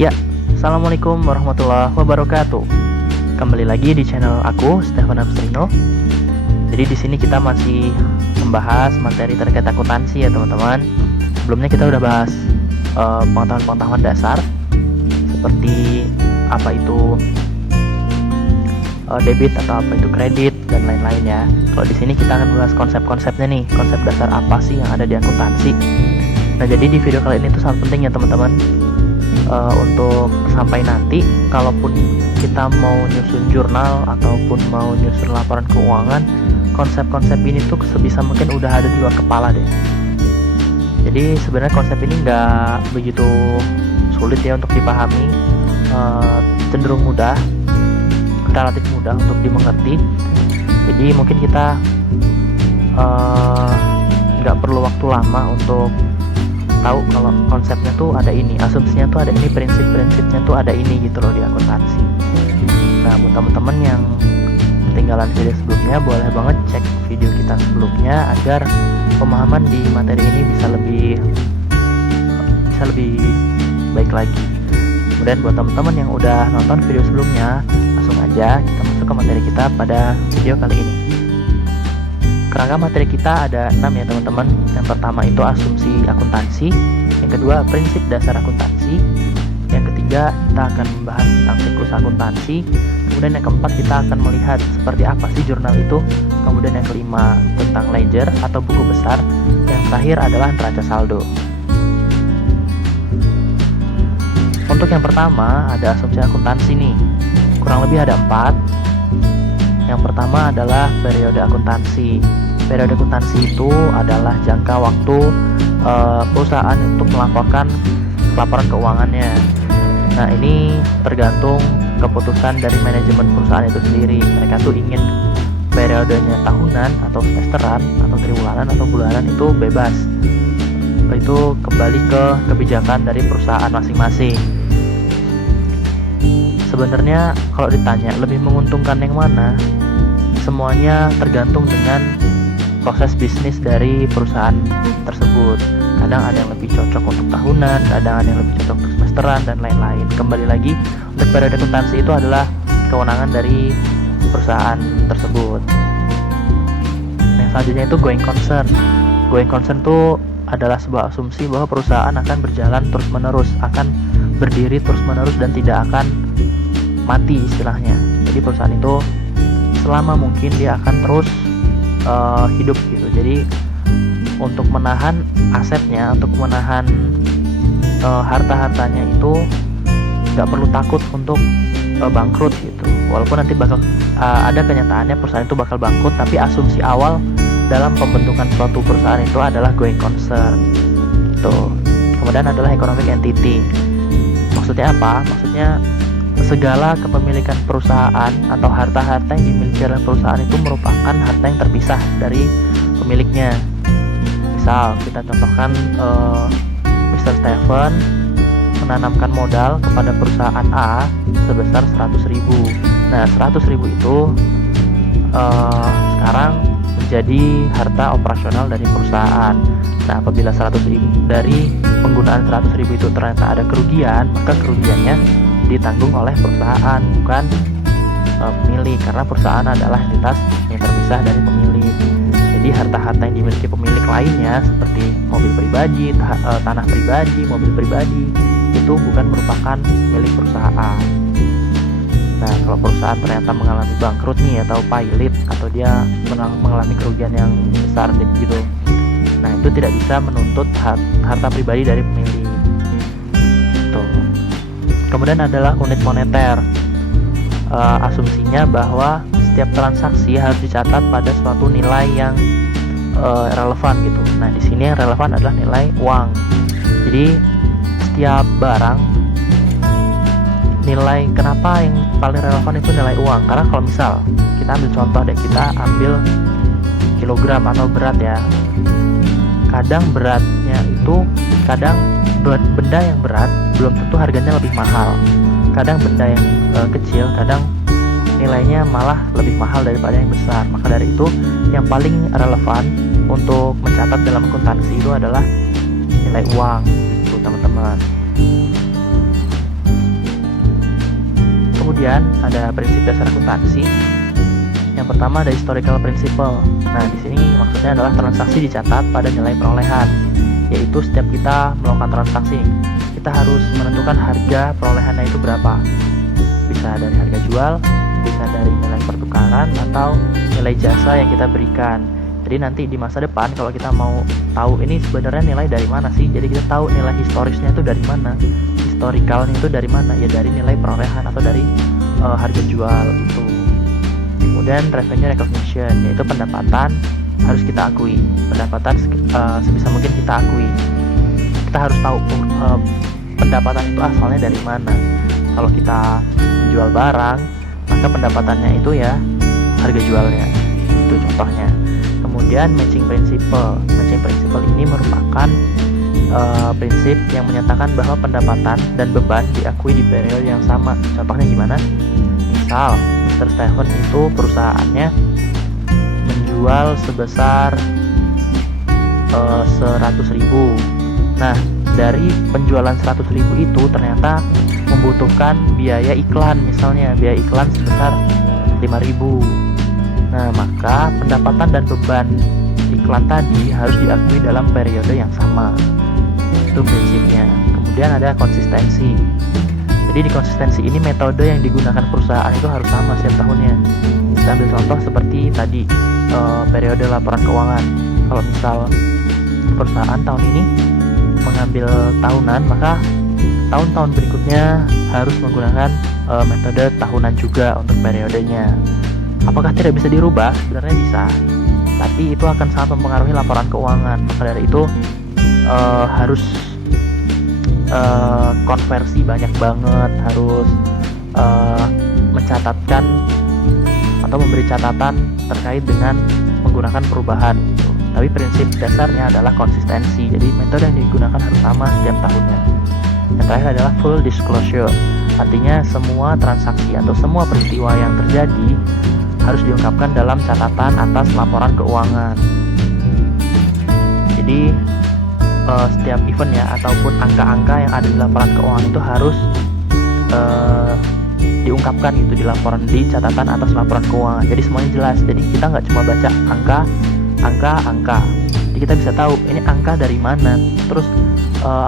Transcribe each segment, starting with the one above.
Ya, assalamualaikum warahmatullahi wabarakatuh. Kembali lagi di channel aku, Stefan Amstrino. Jadi di sini kita masih membahas materi terkait akuntansi ya teman-teman. Sebelumnya kita udah bahas pengetahuan-pengetahuan dasar seperti apa itu debit atau apa itu kredit dan lain-lain ya. Kalau di sini kita akan bahas konsep-konsepnya nih, konsep dasar apa sih yang ada di akuntansi. Nah, jadi di video kali ini tuh sangat penting ya teman-teman. Untuk sampai nanti kalaupun kita mau nyusun jurnal ataupun mau nyusun laporan keuangan, konsep-konsep ini tuh sebisa mungkin udah ada di luar kepala deh. Jadi sebenarnya konsep ini nggak begitu sulit ya untuk dipahami, cenderung mudah, relatif mudah untuk dimengerti. Jadi mungkin kita nggak perlu waktu lama untuk tahu kalau konsepnya tuh ada ini, asumsinya tuh ada ini, prinsip-prinsipnya tuh ada ini gitu loh di akuntansi. Nah, buat teman-teman yang ketinggalan video sebelumnya, boleh banget cek video kita sebelumnya agar pemahaman di materi ini bisa lebih baik lagi. Kemudian buat teman-teman yang udah nonton video sebelumnya, langsung aja kita masuk ke materi kita pada video kali ini. Kerangka materi kita ada 6 ya teman-teman. Yang pertama itu asumsi akuntansi, yang kedua prinsip dasar akuntansi, yang ketiga kita akan membahas tentang siklus akuntansi, kemudian yang keempat kita akan melihat seperti apa sih jurnal itu, kemudian yang kelima tentang ledger atau buku besar, yang terakhir adalah neraca saldo. Untuk yang pertama ada asumsi akuntansi nih, kurang lebih ada 4. Yang pertama adalah periode akuntansi. Periode akuntansi itu adalah jangka waktu perusahaan untuk melaporkan laporan keuangannya. Nah, ini tergantung keputusan dari manajemen perusahaan itu sendiri. Mereka tuh ingin periodenya tahunan atau semesteran atau triwulan atau bulanan itu bebas. Itu kembali ke kebijakan dari perusahaan masing-masing. Sebenarnya kalau ditanya lebih menguntungkan yang mana, semuanya tergantung dengan proses bisnis dari perusahaan tersebut. Kadang ada yang lebih cocok untuk tahunan, kadang ada yang lebih cocok untuk semesteran dan lain-lain. Kembali lagi, untuk periode akuntansi itu adalah kewenangan dari perusahaan tersebut. Yang selanjutnya itu going concern. Going concern itu adalah sebuah asumsi bahwa perusahaan akan berjalan terus-menerus, akan berdiri terus-menerus dan tidak akan mati istilahnya. Jadi perusahaan itu selama mungkin dia akan terus hidup gitu. Jadi untuk menahan asetnya, untuk menahan harta-hartanya itu nggak perlu takut untuk bangkrut gitu. Walaupun nanti bakal ada kenyataannya perusahaan itu bakal bangkrut, tapi asumsi awal dalam pembentukan suatu perusahaan itu adalah going concern gitu. Kemudian adalah economic entity. Maksudnya apa? Maksudnya segala kepemilikan perusahaan atau harta-harta yang dimiliki oleh perusahaan itu merupakan harta yang terpisah dari pemiliknya. Misal kita contohkan Mr. Stephen menanamkan modal kepada perusahaan A sebesar 100.000. Nah, 100.000 itu sekarang menjadi harta operasional dari perusahaan. Nah, apabila 100.000 dari penggunaan 100.000 itu ternyata ada kerugian, maka kerugiannya ditanggung oleh perusahaan, bukan pemilik, karena perusahaan adalah entitas yang terpisah dari pemilik. Jadi harta-harta yang dimiliki pemilik lainnya seperti mobil pribadi, tanah pribadi, mobil pribadi itu bukan merupakan milik perusahaan. Nah, kalau perusahaan ternyata mengalami bangkrut nih atau pailit atau dia mengalami kerugian yang besar gitu, nah itu tidak bisa menuntut harta pribadi dari pemilik. Kemudian adalah unit moneter. Asumsinya bahwa setiap transaksi harus dicatat pada suatu nilai yang relevan gitu. Nah, di sini yang relevan adalah nilai uang. Jadi setiap barang nilai, kenapa yang paling relevan itu nilai uang? Karena kalau misal kita ambil contoh deh, kita ambil kilogram atau berat ya. Kadang beratnya itu, kadang benda yang berat belum tentu harganya lebih mahal. Kadang benda yang kecil, kadang nilainya malah lebih mahal daripada yang besar. Maka dari itu yang paling relevan untuk mencatat dalam akuntansi itu adalah nilai uang, itu teman-teman. Kemudian ada prinsip dasar akuntansi. Yang pertama ada historical principle. Nah, di sini maksudnya adalah transaksi dicatat pada nilai perolehan, yaitu setiap kita melakukan transaksi, kita harus menentukan harga perolehannya itu berapa. Bisa dari harga jual, bisa dari nilai pertukaran, atau nilai jasa yang kita berikan. Jadi nanti di masa depan kalau kita mau tahu ini sebenarnya nilai dari mana sih, jadi kita tahu nilai historisnya itu dari mana, historicalnya itu dari mana, ya dari nilai perolehan atau dari harga jual itu. Kemudian revenue recognition, yaitu pendapatan harus kita akui, pendapatan sebisa mungkin kita akui. Kita harus tahu pendapatan itu asalnya dari mana. Kalau kita menjual barang, maka pendapatannya itu ya harga jualnya, itu contohnya. Kemudian matching principle. Matching principle ini merupakan prinsip yang menyatakan bahwa pendapatan dan beban diakui di periode yang sama. Contohnya gimana? Misal Mr. Stephen itu perusahaannya menjual sebesar 100.000. Nah, dari penjualan 100.000 itu ternyata membutuhkan biaya iklan, misalnya biaya iklan sebesar 5.000. Nah, maka pendapatan dan beban iklan tadi harus diakui dalam periode yang sama. Itu prinsipnya. Kemudian ada konsistensi. Jadi di konsistensi ini metode yang digunakan perusahaan itu harus sama setiap tahunnya. Kita ambil contoh seperti tadi periode laporan keuangan. Kalau misal perusahaan tahun ini mengambil tahunan, maka tahun-tahun berikutnya harus menggunakan metode tahunan juga untuk periodenya. Apakah tidak bisa dirubah? Sebenarnya bisa, tapi itu akan sangat mempengaruhi laporan keuangan. Maka dari itu harus konversi banyak banget, harus mencatatkan atau memberi catatan terkait dengan menggunakan perubahan gitu. Tapi prinsip dasarnya adalah konsistensi. Jadi metode yang digunakan harus sama setiap tahunnya. Yang terakhir adalah full disclosure. Artinya semua transaksi atau semua peristiwa yang terjadi harus diungkapkan dalam catatan atas laporan keuangan. Jadi setiap event ya ataupun angka-angka yang ada di laporan keuangan itu harus diungkapkan gitu di laporan, di catatan atas laporan keuangan. Jadi semuanya jelas. Jadi kita nggak cuma baca angka. Jadi kita bisa tahu ini angka dari mana, terus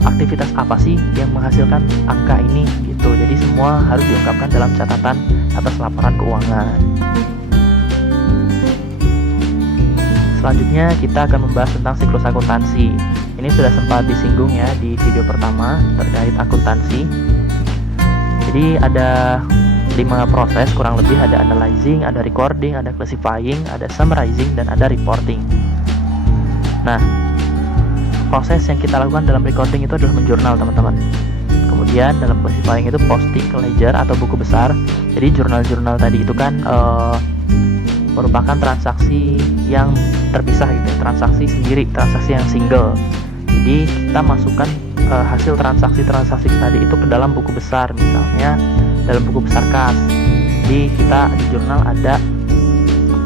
aktivitas apa sih yang menghasilkan angka ini gitu. Jadi semua harus diungkapkan dalam catatan atas laporan keuangan. Selanjutnya kita akan membahas tentang siklus akuntansi. Ini sudah sempat disinggung ya di video pertama terkait akuntansi. Jadi ada 5 proses kurang lebih, ada analyzing, ada recording, ada classifying, ada summarizing, dan ada reporting. Nah, proses yang kita lakukan dalam recording itu adalah menjurnal, teman-teman. Kemudian dalam classifying itu posting ke ledger atau buku besar. Jadi jurnal-jurnal tadi itu kan merupakan transaksi yang terpisah gitu ya, transaksi sendiri, transaksi yang single. Jadi kita masukkan hasil transaksi-transaksi tadi itu ke dalam buku besar, misalnya dalam buku besar kas. Jadi kita di jurnal ada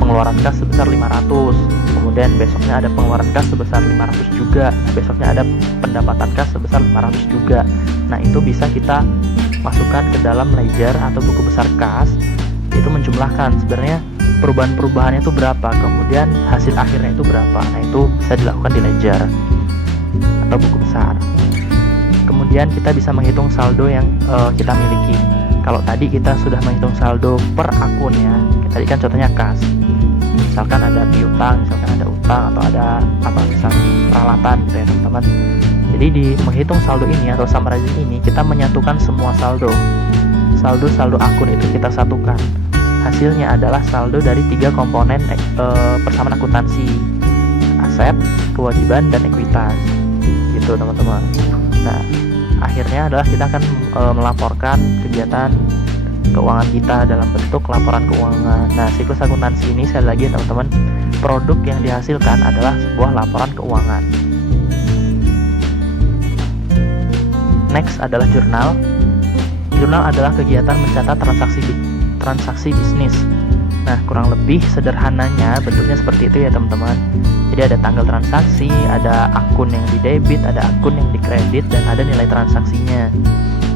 pengeluaran kas sebesar 500, kemudian besoknya ada pengeluaran kas sebesar 500 juga, besoknya ada pendapatan kas sebesar 500 juga. Nah, itu bisa kita masukkan ke dalam ledger atau buku besar kas, itu menjumlahkan sebenarnya perubahan-perubahannya itu berapa, kemudian hasil akhirnya itu berapa. Nah, itu bisa dilakukan di ledger atau buku besar. Kemudian kita bisa menghitung saldo yang kita miliki. Kalau tadi kita sudah menghitung saldo per akun ya, tadi kan contohnya kas, misalkan ada piutang, misalkan ada utang, atau ada apa misalnya peralatan gitu ya teman-teman. Jadi di menghitung saldo ini atau summarizing ini, kita menyatukan semua saldo akun itu kita satukan. Hasilnya adalah saldo dari 3 komponen persamaan akuntansi: aset, kewajiban, dan ekuitas gitu teman-teman. Nah, akhirnya adalah kita akan melaporkan kegiatan keuangan kita dalam bentuk laporan keuangan. Nah, siklus akuntansi ini sekali lagi teman-teman, produk yang dihasilkan adalah sebuah laporan keuangan. Next adalah jurnal. Jurnal adalah kegiatan mencatat transaksi bisnis. Nah, kurang lebih sederhananya bentuknya seperti itu ya teman-teman. Jadi ada tanggal transaksi, ada akun yang di debit, ada akun yang di kredit, dan ada nilai transaksinya.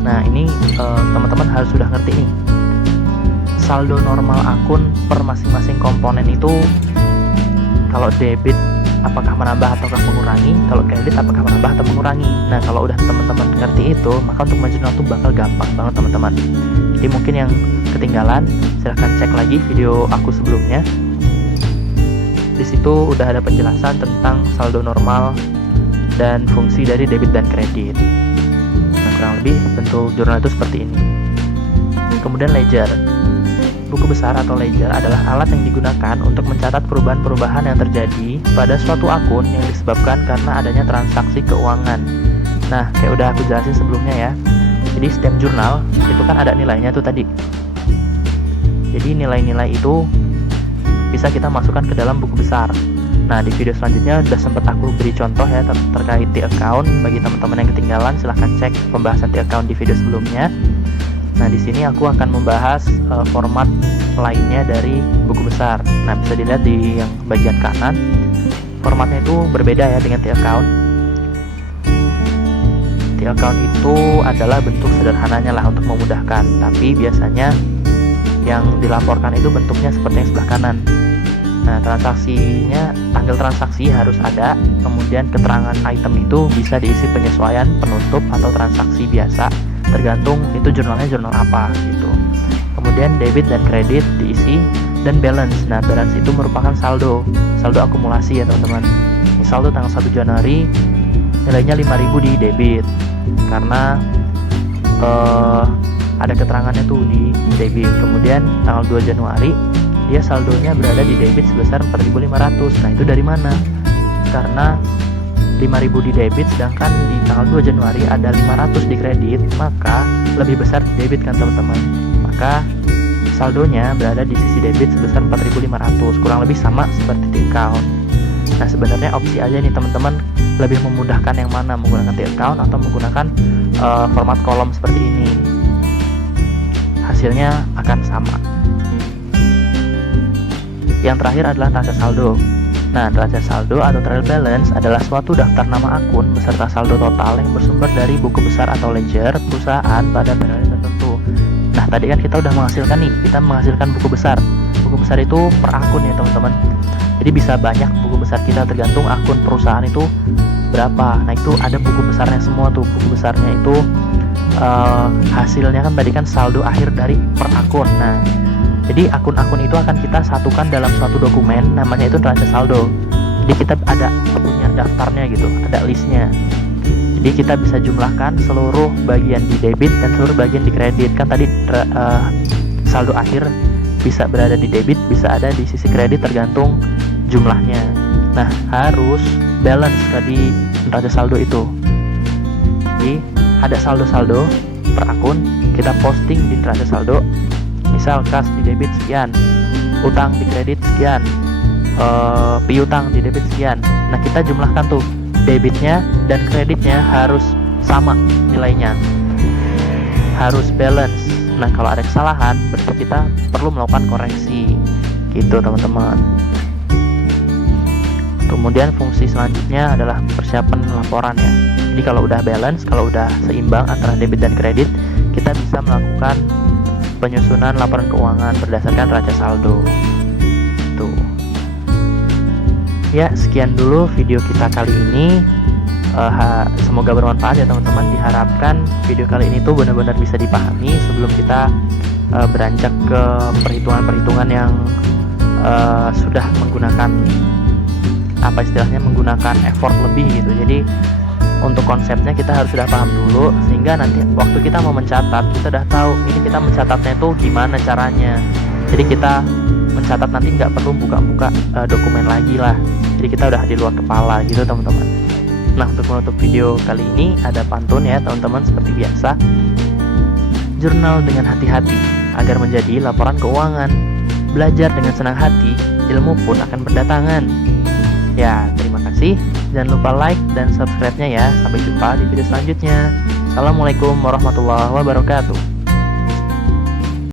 Nah, ini teman-teman harus sudah ngerti nih saldo normal akun per masing-masing komponen itu, kalau debit apakah menambah ataukah mengurangi, kalau kredit apakah menambah atau mengurangi. Nah, kalau udah teman-teman ngerti itu, maka untuk menjurnal itu bakal gampang banget teman-teman. Jadi mungkin yang ketinggalan, silahkan cek lagi video aku sebelumnya. Di situ udah ada penjelasan tentang saldo normal dan fungsi dari debit dan kredit. Nah, kurang lebih bentuk jurnal itu seperti ini. Kemudian ledger. Buku besar atau ledger adalah alat yang digunakan untuk mencatat perubahan-perubahan yang terjadi pada suatu akun yang disebabkan karena adanya transaksi keuangan. Nah, kayak udah aku jelasin sebelumnya ya. Jadi setiap jurnal itu kan ada nilainya tuh tadi. Jadi nilai-nilai itu bisa kita masukkan ke dalam buku besar. Nah, di video selanjutnya udah sempat aku beri contoh ya terkait T-account. Bagi teman-teman yang ketinggalan, silahkan cek pembahasan T-account di video sebelumnya. Nah, di sini aku akan membahas format lainnya dari buku besar. Nah, bisa dilihat di yang bagian kanan. Formatnya itu berbeda ya dengan T-account. T-account itu adalah bentuk sederhananya lah untuk memudahkan, tapi biasanya yang dilaporkan itu bentuknya seperti yang sebelah kanan. Nah, transaksinya, tanggal transaksi harus ada, kemudian keterangan item itu bisa diisi penyesuaian, penutup, atau transaksi biasa, tergantung itu jurnalnya jurnal apa gitu. Kemudian debit dan kredit diisi, dan balance. Nah, balance itu merupakan saldo akumulasi ya teman-teman. Ini saldo tanggal 1 Januari nilainya 5.000 di debit karena ada keterangannya tuh di debit. Kemudian tanggal 2 Januari dia saldonya berada di debit sebesar 4.500. Nah, itu dari mana? Karena 5.000 di debit, sedangkan di tanggal 2 Januari ada 500 di kredit, maka lebih besar di debit kan teman-teman. Maka saldonya berada di sisi debit sebesar 4.500, kurang lebih sama seperti T-account. Nah, sebenarnya opsi aja nih teman-teman, lebih memudahkan yang mana, menggunakan T-account atau menggunakan format kolom seperti ini. Hasilnya akan sama. Yang terakhir adalah neraca saldo. Nah, neraca saldo atau trial balance adalah suatu daftar nama akun beserta saldo total yang bersumber dari buku besar atau ledger perusahaan pada periode tertentu. Nah, tadi kan kita udah menghasilkan buku besar. Buku besar itu per akun ya teman-teman. Jadi bisa banyak buku besar kita, tergantung akun perusahaan itu berapa. Nah, itu ada buku besarnya semua tuh. Buku besarnya itu hasilnya kan tadi kan saldo akhir dari per akun. Nah, jadi akun-akun itu akan kita satukan dalam suatu dokumen, namanya itu neraca saldo. Jadi kita ada punya daftarnya gitu, ada listnya. Jadi kita bisa jumlahkan seluruh bagian di debit dan seluruh bagian di kredit. Kan tadi saldo akhir bisa berada di debit, bisa ada di sisi kredit, tergantung jumlahnya. Nah, harus balance tadi neraca saldo itu. Jadi ada saldo-saldo per akun, kita posting di neraca saldo. Misal kas di debit sekian, utang di kredit sekian, piutang di debit sekian. Nah, kita jumlahkan tuh debitnya dan kreditnya harus sama nilainya, harus balance. Nah, kalau ada kesalahan berarti kita perlu melakukan koreksi gitu teman-teman. Kemudian fungsi selanjutnya adalah persiapan laporan ya. Jadi kalau udah balance, kalau udah seimbang antara debit dan kredit, kita bisa melakukan penyusunan laporan keuangan berdasarkan neraca saldo. Tuh. Ya, sekian dulu video kita kali ini. Semoga bermanfaat ya teman-teman. Diharapkan video kali ini tuh benar-benar bisa dipahami sebelum kita beranjak ke perhitungan-perhitungan yang sudah menggunakan menggunakan effort lebih gitu. Jadi untuk konsepnya kita harus sudah paham dulu, sehingga nanti waktu kita mau mencatat, kita udah tahu ini kita mencatatnya itu gimana caranya. Jadi kita mencatat nanti nggak perlu buka-buka dokumen lagi lah. Jadi kita udah di luar kepala gitu teman-teman. Nah, untuk menutup video kali ini ada pantun ya teman-teman, seperti biasa. Jurnal dengan hati-hati agar menjadi laporan keuangan. Belajar dengan senang hati, ilmu pun akan berdatangan. Ya, terima kasih. Jangan lupa like dan subscribe-nya ya. Sampai jumpa di video selanjutnya. Assalamualaikum warahmatullahi wabarakatuh.